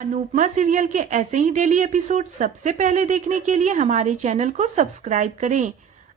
Anupama serial के ऐसे ही daily episode सबसे पहले देखने के लिए हमारे चैनल को सब्सक्राइब करें।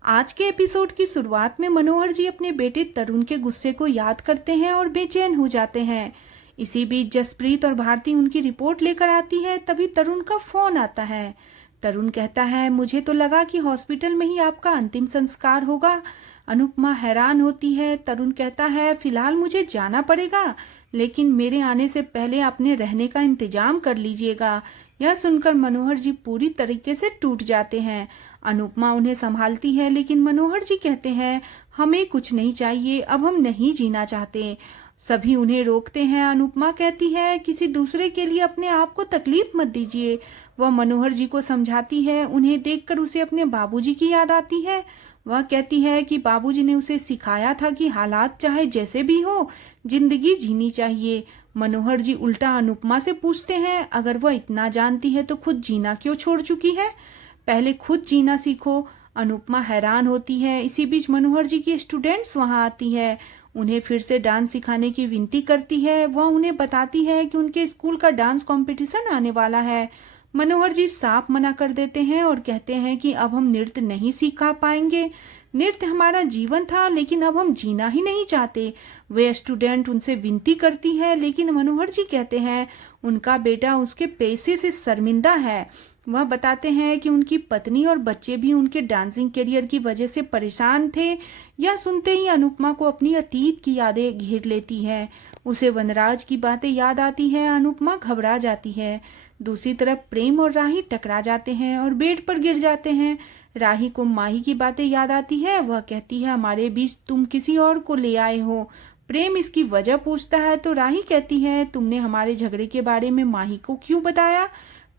आज के एपिसोड की शुरुआत में मनोहर जी अपने बेटे तरुण के गुस्से को याद करते हैं और बेचैन हो जाते हैं। इसी बीच जसप्रीत और भारती उनकी रिपोर्ट लेकर आती है। तभी तरुण का फोन आता है। तरुण कहता है, मुझे तो लगा कि हॉस्पिटल में ही आपका अंतिम संस्कार होगा। अनुपमा हैरान होती है। तरुण कहता है, फिलहाल मुझे जाना पड़ेगा, लेकिन मेरे आने से पहले अपने रहने का इंतजाम कर लीजिएगा। यह सुनकर मनोहर जी पूरी तरीके से टूट जाते हैं। अनुपमा उन्हें संभालती है, लेकिन मनोहर जी कहते हैं, हमें कुछ नहीं चाहिए, अब हम नहीं जीना चाहते। सभी उन्हें रोकते हैं। अनुपमा कहती है, किसी दूसरे के लिए अपने आप को तकलीफ मत दीजिए। वह मनोहर जी को समझाती है। उन्हें देखकर उसे अपने बाबूजी की याद आती है। वह कहती है कि बाबूजी ने उसे सिखाया था कि हालात चाहे जैसे भी हो, जिंदगी जीनी चाहिए। मनोहर जी उल्टा अनुपमा से पूछते हैं, अगर वह इतना जानती है तो खुद जीना क्यों छोड़ चुकी है? पहले खुद जीना सीखो। अनुपमा हैरान होती है। इसी बीच मनोहर जी की स्टूडेंट्स वहां आती है। उन्हें फिर से डांस सिखाने की विनती करती है। वह उन्हें बताती है कि उनके स्कूल का डांस कंपटीशन आने वाला है। मनोहर जी साफ मना कर देते हैं और कहते हैं कि अब हम नृत्य नहीं सीखा पाएंगे। नृत्य हमारा जीवन था, लेकिन अब हम जीना ही नहीं चाहते। वे स्टूडेंट उनसे विनती करती है, लेकिन मनोहर जी कहते हैं उनका बेटा उसके पैसे से शर्मिंदा है। वह बताते हैं कि उनकी पत्नी और बच्चे भी उनके डांसिंग करियर की वजह से परेशान थे। यह सुनते ही अनुपमा को अपनी अतीत की यादें घेर लेती है। उसे वनराज की बातें याद आती है। अनुपमा घबरा जाती है। दूसरी तरफ प्रेम और राही टकरा जाते हैं और बेड पर गिर जाते हैं। राही को माही की बातें याद आती है। वह कहती है, हमारे बीच तुम किसी और को ले आए हो। प्रेम इसकी वजह पूछता है तो राही कहती है, तुमने हमारे झगड़े के बारे में माही को क्यों बताया?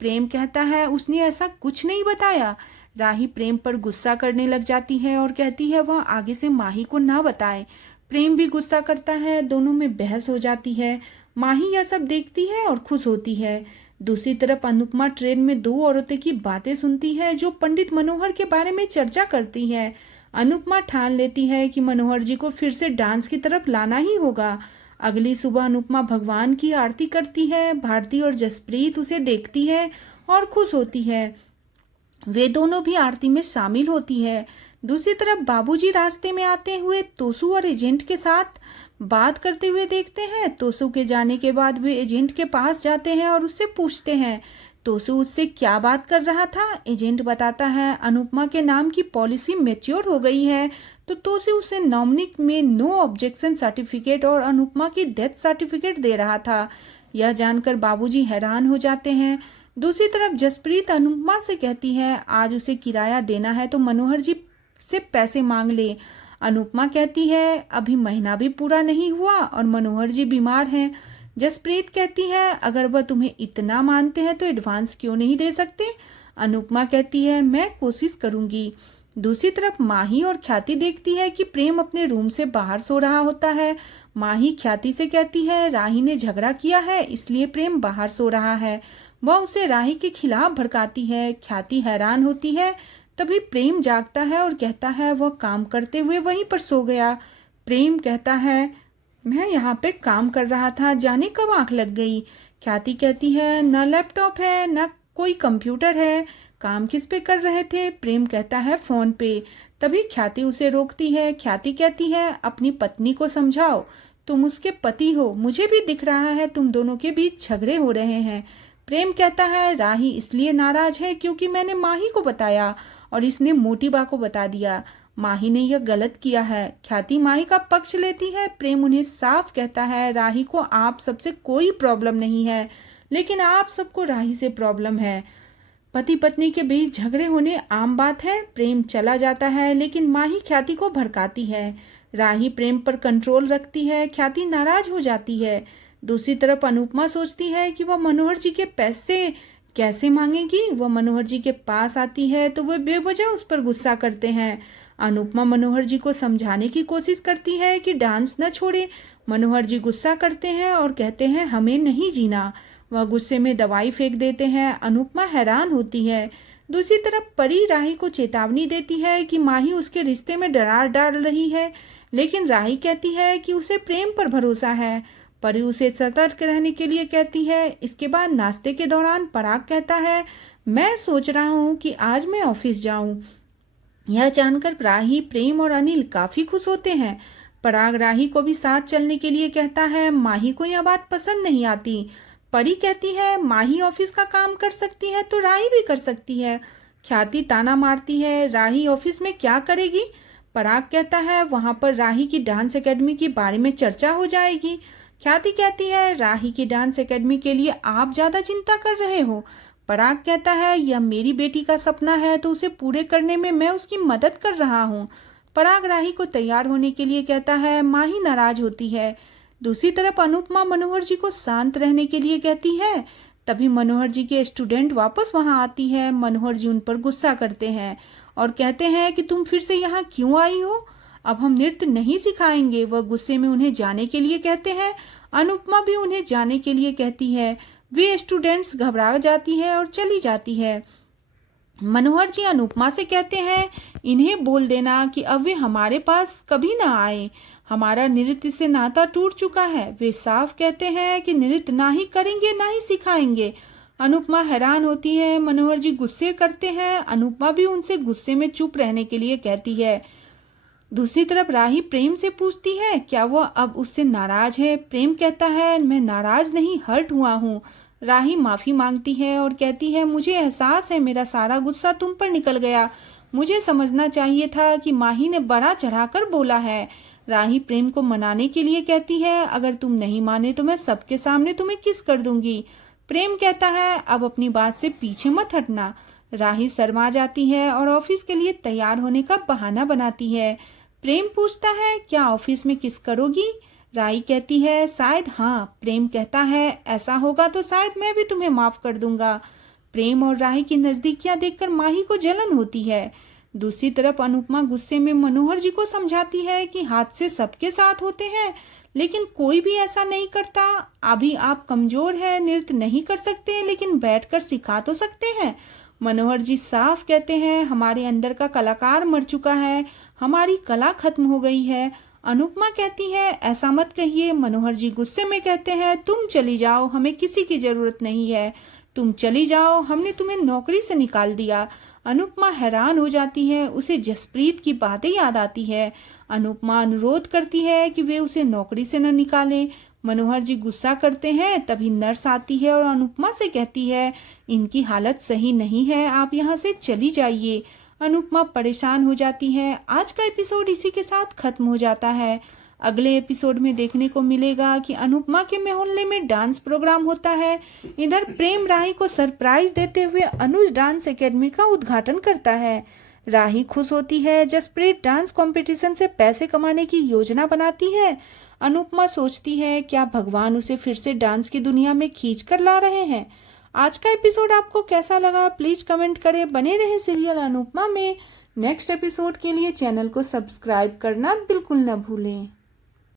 प्रेम कहता है, उसने ऐसा कुछ नहीं बताया। राही प्रेम पर गुस्सा करने लग जाती है और कहती है वह आगे से माही को ना बताए। प्रेम भी गुस्सा करता है। दोनों में बहस हो जाती है। माही यह सब देखती है और खुश होती है। दूसरी तरफ अनुपमा ट्रेन में दो औरतें की बातें सुनती है जो पंडित मनोहर के बारे में चर्चा करती है। अनुपमा ठान लेती है कि मनोहर जी को फिर से डांस की तरफ लाना ही होगा। अगली सुबह अनुपमा भगवान की आरती करती है। भारती और जसप्रीत उसे देखती है और खुश होती है। वे दोनों भी आरती में शामिल होती है। दूसरी तरफ बाबूजी रास्ते में आते हुए तोसू और एजेंट के साथ बात करते हुए देखते हैं। तोसू के जाने के बाद वे एजेंट के पास जाते हैं और उससे पूछते हैं तोसू उससे क्या बात कर रहा था। एजेंट बताता है, अनुपमा के नाम की पॉलिसी मैच्योर हो गई है। तो तोसू उसे नॉमिनी में नो ऑब्जेक्शन सर्टिफिकेट और अनुपमा की डेथ सर्टिफिकेट दे रहा था। यह जानकर बाबूजी हैरान हो जाते हैं। दूसरी तरफ जसप्रीत अनुपमा से कहती है, आज उसे किराया देना है तो मनोहर जी से पैसे मांग ले। अनुपमा कहती है, अभी महीना भी पूरा नहीं हुआ और मनोहर जी बीमार हैं। जसप्रीत कहती है, अगर वह तुम्हें इतना मानते हैं तो एडवांस क्यों नहीं दे सकते? अनुपमा कहती है, मैं कोशिश करूंगी। दूसरी तरफ माही और ख्याति देखती है कि प्रेम अपने रूम से बाहर सो रहा होता है। माही ख्याति से कहती है, राही ने झगड़ा किया है इसलिए प्रेम बाहर सो रहा है। वह उसे राही के खिलाफ भड़काती है। ख्याति हैरान होती है। तभी प्रेम जागता है और कहता है वह काम करते हुए वहीं पर सो गया। प्रेम कहता है, मैं यहाँ पे काम कर रहा था, जाने कब आंख लग गई। ख्याति कहती है, न लैपटॉप है न कोई कंप्यूटर है, काम किस पे कर रहे थे? प्रेम कहता है, फोन पे। तभी ख्याति उसे रोकती है। ख्याति कहती है, अपनी पत्नी को समझाओ, तुम उसके पति हो, मुझे भी दिख रहा है तुम दोनों के बीच झगड़े हो रहे हैं। प्रेम कहता है, राही इसलिए नाराज है क्योंकि मैंने माही को बताया और इसने मोटीबा को बता दिया। माही ने यह गलत किया है। ख्याति माही का पक्ष लेती है। प्रेम उन्हें साफ कहता है, राही को आप सबसे कोई प्रॉब्लम नहीं है, लेकिन आप सबको राही से प्रॉब्लम है। पति पत्नी के बीच झगड़े होने आम बात है। प्रेम चला जाता है, लेकिन माही ख्याति को भड़काती है। राही प्रेम पर कंट्रोल रखती है। ख्याति नाराज हो जाती है। दूसरी तरफ अनुपमा सोचती है कि वह मनोहर जी के पैसे कैसे मांगेगी। वह मनोहर जी के पास आती है तो वे बेवजह उस पर गुस्सा करते हैं। अनुपमा मनोहर जी को समझाने की कोशिश करती है कि डांस न छोड़े। मनोहर जी गुस्सा करते हैं और कहते हैं, हमें नहीं जीना। वह गुस्से में दवाई फेंक देते हैं। अनुपमा हैरान होती है। दूसरी तरफ परी राही को चेतावनी देती है कि माही उसके रिश्ते में दरार डाल रही है, लेकिन राही कहती है कि उसे प्रेम पर भरोसा है। परी उसे सतर्क रहने के लिए कहती है। इसके बाद नाश्ते के दौरान पराग कहता है, मैं सोच रहा हूँ कि आज मैं ऑफिस जाऊं। यह जानकर राही, प्रेम और अनिल काफी खुश होते हैं। पराग राही को भी साथ चलने के लिए कहता है। माही को यह बात पसंद नहीं आती। परी कहती है, माही ऑफिस का काम कर सकती है तो राही भी कर सकती है। ख्याति ताना मारती है, राही ऑफिस में क्या करेगी। पराग कहता है, वहां पर राही की डांस एकेडमी के बारे में चर्चा हो जाएगी। ख्याति कहती है, राही की डांस एकेडमी के लिए आप ज्यादा चिंता कर रहे हो। पराग कहता है, यह मेरी बेटी का सपना है तो उसे पूरे करने में मैं उसकी मदद कर रहा हूँ। पराग राही को तैयार होने के लिए कहता है। माही नाराज होती है। दूसरी तरफ अनुपमा मनोहर जी को शांत रहने के लिए कहती है। तभी मनोहर जी के स्टूडेंट वापस वहां आती है। मनोहर जी उन पर गुस्सा करते हैं और कहते हैं कि तुम फिर से यहाँ क्यों आई हो, अब हम नृत्य नहीं सिखाएंगे। वह गुस्से में उन्हें जाने के लिए कहते हैं। अनुपमा भी उन्हें जाने के लिए कहती है। वे स्टूडेंट्स घबरा जाती है और चली जाती है। मनोहर जी अनुपमा से कहते हैं, इन्हें बोल देना कि अब वे हमारे पास कभी ना आए। हमारा नृत्य से नाता टूट चुका है। वे साफ कहते हैं कि नृत्य ना ही करेंगे ना ही सिखाएंगे। अनुपमा हैरान होती है। मनोहर जी गुस्से करते हैं। अनुपमा भी उनसे गुस्से में चुप रहने के लिए कहती है। दूसरी तरफ राही प्रेम से पूछती है, क्या वह अब उससे नाराज है। प्रेम कहता है, मैं नाराज नहीं, हर्ट हुआ हूँ। राही माफी मांगती है और कहती है, मुझे एहसास है मेरा सारा गुस्सा तुम पर निकल गया। मुझे समझना चाहिए था कि माही ने बड़ा चढ़ाकर बोला है। राही प्रेम को मनाने के लिए कहती है, अगर तुम नहीं माने तो मैं सबके सामने तुम्हें किस कर दूंगी। प्रेम कहता है, अब अपनी बात से पीछे मत हटना। राही शर्मा जाती है और ऑफिस के लिए तैयार होने का बहाना बनाती है। प्रेम पूछता है, क्या ऑफिस में किस करोगी। राही कहती है, शायद हाँ। प्रेम कहता है, ऐसा होगा तो शायद मैं भी तुम्हें माफ कर दूंगा। प्रेम और राही की नजदीकियां देखकर माही को जलन होती है। दूसरी तरफ अनुपमा गुस्से में मनोहर जी को समझाती है कि हादसे सबके साथ होते हैं, लेकिन कोई भी ऐसा नहीं करता। अभी आप कमजोर हैं, नृत्य नहीं कर सकते, लेकिन बैठकर सिखा तो सकते हैं। मनोहर जी साफ कहते हैं, हमारे अंदर का कलाकार मर चुका है, हमारी कला खत्म हो गई है। अनुपमा कहती है, ऐसा मत कहिए। मनोहर जी गुस्से में कहते हैं, तुम चली जाओ, हमें किसी की जरूरत नहीं है। तुम चली जाओ, हमने तुम्हें नौकरी से निकाल दिया। अनुपमा हैरान हो जाती है। उसे जसप्रीत की बातें याद आती है। अनुपमा अनुरोध करती है कि वे उसे नौकरी से न निकालें। मनोहर जी गुस्सा करते हैं। तभी नर्स आती है और अनुपमा से कहती है, इनकी हालत सही नहीं है, आप यहाँ से चली जाइए। अनुपमा परेशान हो जाती है। आज का एपिसोड इसी के साथ खत्म हो जाता है। अगले एपिसोड में देखने को मिलेगा कि अनुपमा के मोहल्ले में डांस प्रोग्राम होता है। इधर प्रेम राही को सरप्राइज देते हुए अनुज डांस एकेडमी का उद्घाटन करता है। राही खुश होती है। जसप्रीत डांस कंपटीशन से पैसे कमाने की योजना बनाती है। अनुपमा सोचती है, क्या भगवान उसे फिर से डांस की दुनिया में खींच कर ला रहे हैं। आज का एपिसोड आपको कैसा लगा प्लीज कमेंट करें। बने रहे सीरियल अनुपमा में। नेक्स्ट एपिसोड के लिए चैनल को सब्सक्राइब करना बिल्कुल न भूलें।